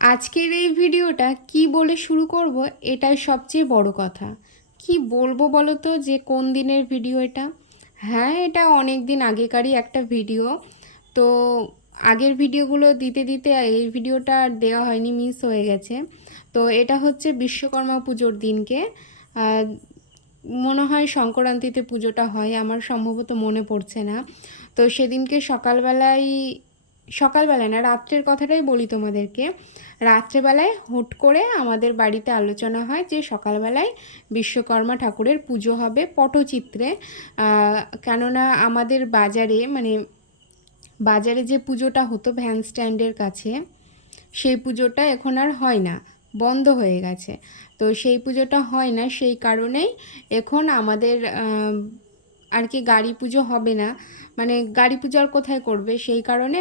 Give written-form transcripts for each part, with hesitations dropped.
আজকের এই ভিডিওটা কি বলে শুরু করব, এটাই সবচেয়ে বড় কথা। কি বলবো বলো তো, যে কোন দিনের ভিডিও এটা? হ্যাঁ, এটা অনেক দিন আগেকারই একটা ভিডিও। তো আগের ভিডিওগুলো দিতে দিতে এই ভিডিওটা আর দেওয়া হয়নি, মিস হয়ে গেছে। তো এটা হচ্ছে বিশ্বকর্মা পুজোর দিনকে। আহ, মনে হয় সংক্রান্তিতে পুজোটা হয়, আমার সম্ভবত মনে পড়ছে না। তো সেদিনকে সকালবেলায় না, রাত্রের কথাটাই বলি তোমাদেরকে। রাত্রেবেলায় হুট করে আমাদের বাড়িতে আলোচনা হয় যে সকালবেলায় বিশ্বকর্মা ঠাকুরের পুজো হবে পটচিত্রে। কেননা আমাদের বাজারে, মানে বাজারে যে পুজোটা হতো ভ্যান স্ট্যান্ডের কাছে, সেই পুজোটা এখন আর হয় না, বন্ধ হয়ে গেছে। তো সেই পুজোটা হয় না, সেই কারণেই এখন আমাদের আর কি গাড়ি পুজো হবে না। মানে গাড়ি পুজো আর কোথায় করবে, সেই কারণে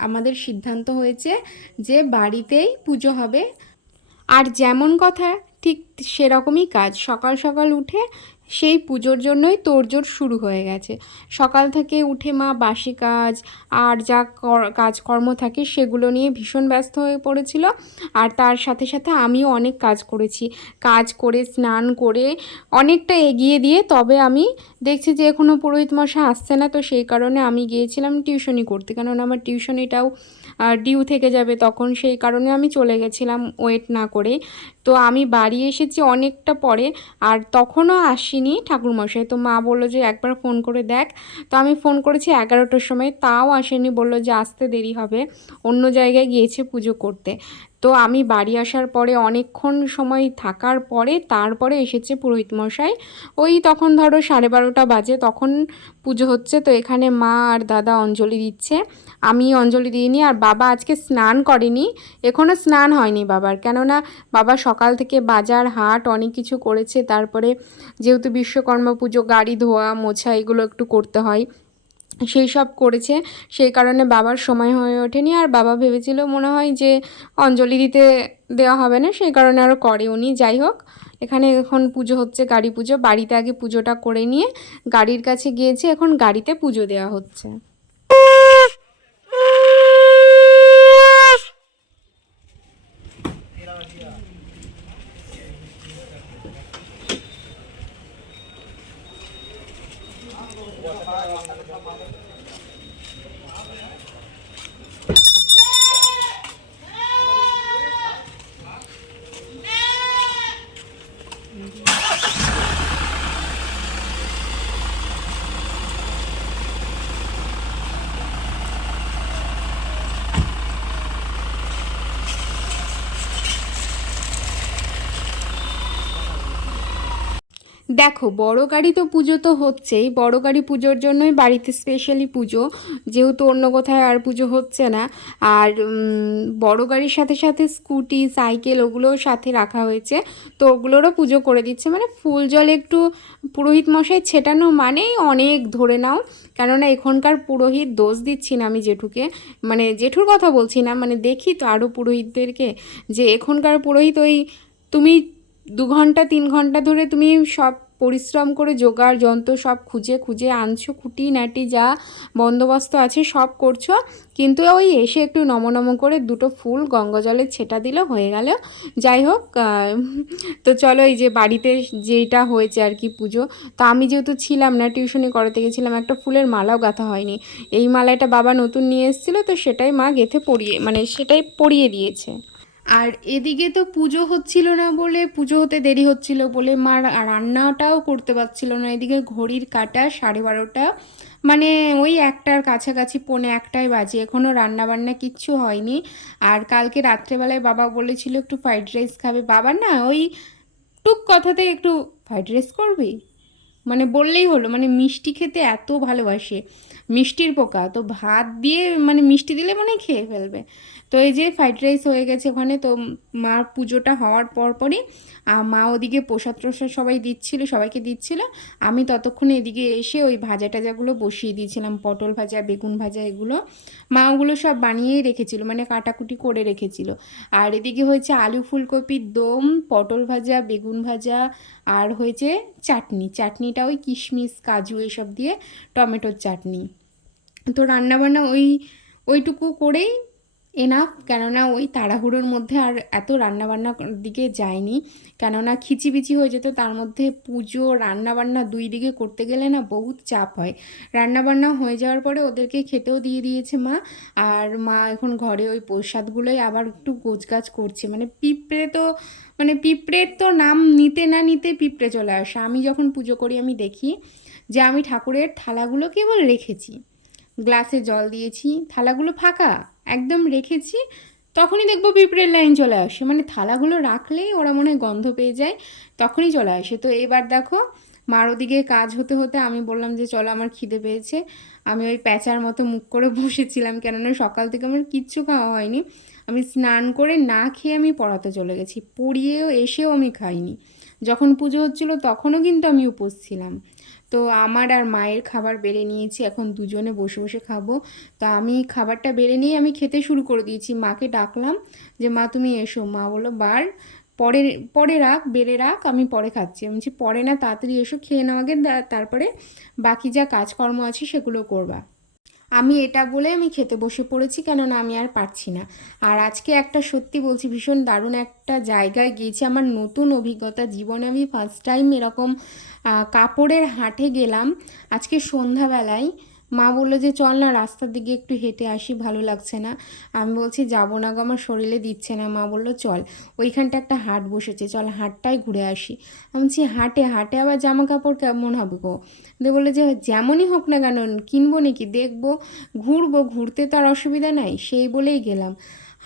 আমাদের সিদ্ধান্ত হয়েছে যে বাড়িতেই পুজো হবে। আর যেমন কথা ঠিক সেরকমই কাজ, সকাল সকাল উঠে সেই পুজোর জন্যই তোড়জোড় শুরু হয়ে গেছে। সকাল থেকে উঠে মা বাসি কাজ আর যা কাজকর্ম থাকে সেগুলো নিয়ে ভীষণ ব্যস্ত হয়ে পড়েছিল। আর তার সাথে সাথে আমিও অনেক কাজ করেছি। কাজ করে স্নান করে অনেকটা এগিয়ে দিয়ে তবে আমি দেখছি যে এখনও পুরোহিত মশাই আসছে না। তো সেই কারণে আমি গিয়েছিলাম টিউশনি করতে, কারণ আমার টিউশনিটাও ডিউ থেকে যাবে তখন, সেই কারণে আমি চলে গেছিলাম ওয়েট না করে। তো আমি বাড়ি এসেছি অনেকটা পরে, আর তখনও আসেনি ঠাকুরমশাই। তো মা বললো যে একবার ফোন করে দেখ। তো আমি ফোন করেছি 11টার সময়, তাও আসেনি, বললো যে আসতে দেরি হবে, অন্য জায়গায় গিয়েছে পুজো করতে। তো আমি বাড়ি আসার পরে অনেকক্ষণ সময় থাকার পরে তারপরে এসেছে পুরোহিত মশাই। ওই তখন ধরো 12:30 বাজে, তখন পুজো হচ্ছে। তো এখানে মা আর দাদা অঞ্জলি দিচ্ছে, আমি অঞ্জলি দিইনি। আর বাবা আজকে স্নান করেনি, এখনও স্নান হয়নি বাবার, কেননা বাবা সকাল থেকে বাজার হাট অনেক কিছু করেছে। তারপরে যেহেতু বিশ্বকর্মা পুজো, গাড়ি ধোয়া মোছা এগুলো একটু করতে হয়, সেই সব করেছে। সেই কারণে বাবার সময় হয়ে ওঠেনি। আর বাবা ভেবেছিল মনে হয় যে অঞ্জলি দিতে দেওয়া হবে না, সেই কারণে আরও করেওনি। যাই হোক, এখানে এখন পুজো হচ্ছে, গাড়ি পুজো। বাড়িতে আগে পুজোটা করে নিয়ে গাড়ির কাছে গিয়েছে, এখন গাড়িতে পুজো দেওয়া হচ্ছে। দেখো, বড় গাড়ি তো পুজো তো হচ্ছেই, বড় গাড়ি পুজোর জন্যই বাড়িতে স্পেশালি পুজো, যেহেতু অন্য কোথায় আর পুজো হচ্ছে না। আর বড় গাড়ির সাথে সাথে স্কুটি সাইকেল ওগুলোও সাথে রাখা হয়েছে, তো ওগুলোরও পুজো করে দিচ্ছে। মানে ফুল জল একটু পুরোহিত মশাই ছেটানো মানেই অনেক ধরে নাও। কেননা এখনকার পুরোহিত, দোষ দিচ্ছি না আমি জেঠুকে, মানে জেঠুর কথা বলছি না, মানে দেখি তো আরও পুরোহিতদেরকে, যে এখনকার পুরোহিত ওই তুমি 2 ঘন্টা 3 ঘন্টা ধরে তুমি সব পরিশ্রম করে জোগাড় যন্ত্র সব খুঁজে খুঁজে আনছো, খুঁটিনাটি যা বন্দোবস্ত আছে সব করছো, কিন্তু ওই এসে একটু নমনম করে দুটো ফুল গঙ্গা জলে ছেটা দিলে হয়ে গেল। যাই হোক, তো চলো, এই যে বাড়িতে যেটা হয়েছে আর কি পুজো, তো আমি যেহেতু ছিলাম না, টিউশনি করাতে গেছিলাম, একটা ফুলের মালাও গাঁথা হয়নি। এই মালাটা বাবা নতুন নিয়ে এসেছিলো, তো সেটাই মা গেঁথে পরিয়ে, মানে সেটাই পরিয়ে দিয়েছে। আর এদিকে তো পুজো হচ্ছিল না বলে, পুজো হতে দেরি হচ্ছিল বলে মা রান্নাটাও করতে পারছিল না। এদিকে ঘড়ির কাঁটা 12:30, মানে ওই একটার কাছাকাছি, 1:45 বাজে, এখনও রান্না বান্না কিচ্ছু হয়নি। আর কালকে রাত্রেবেলায় বাবা বলেছিল একটু ফ্রাইড রাইস খাবে। বাবা না ওই টুক কথাতে একটু ফ্রাইড রাইস করবি, মানে বললেই হলো, মানে মিষ্টি খেতে এত ভালোবাসে, মিষ্টির পোকা। তো ভাত দিয়ে মানে মিষ্টি দিলে মনে হয় খেয়ে ফেলবে। তো এই যে ফ্রাইড রাইস হয়ে গেছে ওখানে। তো মার পুজোটা হওয়ার পরপরই মা ওদিকে প্রসাদ টসাদ সবাই দিচ্ছিল, সবাইকে দিচ্ছিল। আমি ততক্ষণে এদিকে এসে ওই ভাজা টাজাগুলো বসিয়ে দিয়েছিলাম, পটল ভাজা বেগুন ভাজা এগুলো মা ওগুলো সব বানিয়েই রেখেছিল, মানে কাটাকুটি করে রেখেছিল। আর এদিকে হয়েছে আলু ফুলকপির দম, পটল ভাজা বেগুন ভাজা, আর হয়েছে চাটনি। চাটনিটা ওই কিশমিশ কাজু এসব দিয়ে টমেটোর চাটনি। তো রান্নাবান্না ওইটুকু করেই এনাফ, কেননা ওই তাড়াহুড়োর মধ্যে আর এত রান্নাবান্নার দিকে যায়নি, কেননা খিচিবিচি হয়ে যেত। তার মধ্যে পুজো রান্নাবান্না দুই দিকে করতে গেলে না বহুত চাপ হয়। রান্নাবান্না হয়ে যাওয়ার পরে ওদেরকে খেতেও দিয়ে দিয়েছে মা। আর মা এখন ঘরে ওই প্রসাদগুলোই আবার একটু গোছগাছ করছে। পিঁপড়ের তো নাম নিতে না নিতে পিঁপড়ে চলে আসে। আমি যখন পুজো করি আমি দেখি যে আমি ঠাকুরের থালাগুলো কেবল রেখেছি, গ্লাসে জল দিয়েছি, থালাগুলো ফাঁকা একদম রেখেছি, তখনই দেখবো পিঁপড়ের লাইন চলে আসে। মানে থালাগুলো রাখলেই ওরা মনে হয় গন্ধ পেয়ে যায়, তখনই চলে আসে। তো এবার দেখো মার ওদিকে কাজ হতে হতে আমি বললাম যে চলো আমার খিদে পেয়েছে। আমি ওই প্যাঁচার মতো মুখ করে বসেছিলাম, কেননা সকাল থেকে আমার কিচ্ছু খাওয়া হয়নি। আমি স্নান করে না খেয়ে আমি পড়াতে চলে গেছি, পড়িয়েও এসেও আমি খাইনি। যখন পুজো হচ্ছিলো তখনও কিন্তু আমি উপোস ছিলাম। তো আমার আর মায়ের খাবার বেড়ে নিয়েছি, এখন দুজনে বসে বসে খাবো। তো আমি খাবারটা বেড়ে নিয়ে আমি খেতে শুরু করে দিয়েছি। মাকে ডাকলাম যে মা তুমি এসো। মা বললো বার পরে পরে রাখ, বেড়ে রাখ, আমি পরে খাচ্ছি। আমি বলছি পরে না, তাড়াতাড়ি এসো, খেয়ে নাও আগে, তারপরে বাকি যা কাজকর্ম আছে সেগুলো করবা। আমি এটা বলে আমি খেতে বসে পড়েছি, কেননা আমি আর পারছি না। আর আজকে একটা সত্যি বলছি ভীষণ দারুণ একটা জায়গায় গিয়েছি, আমার নতুন অভিজ্ঞতা জীবনে। আমি ফার্স্ট টাইম এরকম কাপড়ের হাটে গেলাম আজকে সন্ধ্যাবেলায়। মা বললো যে চল না রাস্তার দিকে একটু হেঁটে আসি, ভালো লাগছে না। আমি বলছি যাবো না গো, আমার শরীরে দিচ্ছে না। মা বললো চল, ওইখানটা একটা হাট বসেছে, চল হাটটাই ঘুরে আসি। আমি বলছি হাটে হাটে আবার জামা কাপড় কেমন হবে গো? দিয়ে বললো যে যেমনই হোক না কেন কিনবো নাকি, দেখবো, ঘুরবো, ঘুরতে তো আর অসুবিধা নাই, সেই বলেই গেলাম।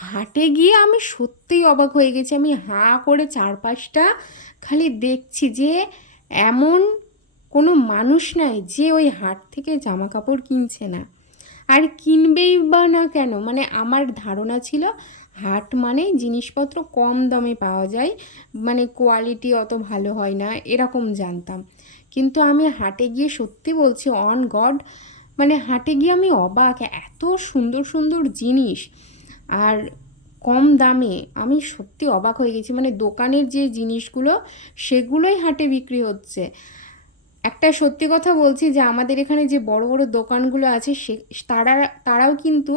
হাটে গিয়ে আমি সত্যিই অবাক হয়ে গেছি। আমি হাঁ করে চারপাশটা খালি দেখছি যে এমন কোনো মানুষ নাই যে ওই হাট থেকে জামা কাপড় কিনছে না। আর কিনবেই বা না কেন, মানে আমার ধারণা ছিল হাট মানে জিনিসপত্র কম দামে পাওয়া যায়, মানে কোয়ালিটি অত ভালো হয় না এরকম জানতাম। কিন্তু আমি হাটে গিয়ে সত্যি বলছি অন গড, মানে হাটে গিয়ে আমি অবাক, এত সুন্দর সুন্দর জিনিস আর কম দামে। আমি সত্যি অবাক হয়ে গেছি। মানে দোকানের যে জিনিসগুলো সেগুলোই হাটে বিক্রি হচ্ছে। একটা সত্যি কথা বলছি যে আমাদের এখানে যে বড় বড় দোকানগুলো আছে তারাও কিন্তু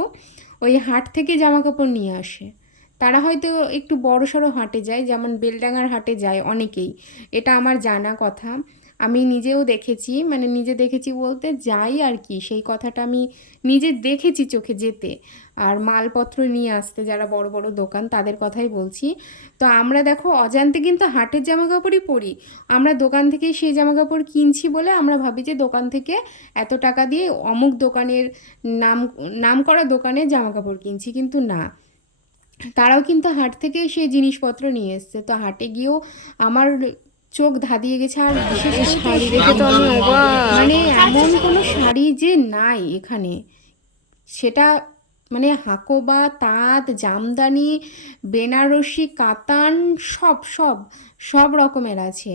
ওই হাট থেকে জামা কাপড় নিয়ে আসে। তারা হয়তো একটু বড় সড়ো হাটে যায়, যেমন বেলডাঙার হাটে যায় অনেকেই, এটা আমার জানা কথা। আমি নিজেও দেখেছি, মানে নিজে দেখেছি বলতে যাই আর কি, সেই কথাটা আমি নিজে দেখেছি চোখে যেতে আর মালপত্র নিয়ে আসতে, যারা বড় বড় দোকান তাদের কথাই বলছি। তো আমরা দেখো অজান্তে কিন্তু হাটের জামা কাপড়ই পরি। আমরা দোকান থেকেই সেই জামা কাপড় কিনছি বলে আমরা ভাবি যে দোকান থেকে এত টাকা দিয়ে অমুক দোকানের নাম নাম করা দোকানের জামা কাপড় কিনছি, কিন্তু না, তারাও কিন্তু হাট থেকে সেই জিনিসপত্র নিয়ে এসছে। তো হাটে গিয়েও আমার চোখ ধাঁধিয়ে গেছে। আর বিশেষ এই করে তো শাড়ি দেখে তো শাড়ি, আমি অবাক। মানে এমন কোনো শাড়ি যে নাই এখানে, সেটা মানে হাকোবা, তাঁত, জামদানি, বেনারসি, কাতান, সব সব সব রকমের আছে।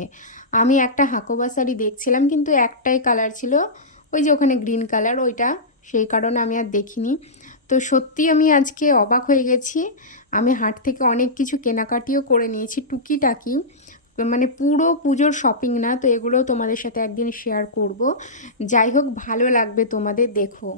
আমি একটা হাকোবা শাড়ি দেখছিলাম, কিন্তু একটাই কালার ছিল, ওই যে ওখানে গ্রিন কালার, ওইটা, সেই কারণে আমি আর দেখিনি। তো সত্যি আমি আজকে অবাক হয়ে গেছি। আমি হাট থেকে অনেক কিছু কেনাকাটিও করে নিয়েছি টুকিটাকি, মানে পুরো পুজোর শপিং না। তো এগুলোও তোমাদের সাথে একদিন শেয়ার করব। যাই হোক, ভালো লাগবে তোমাদের, দেখো।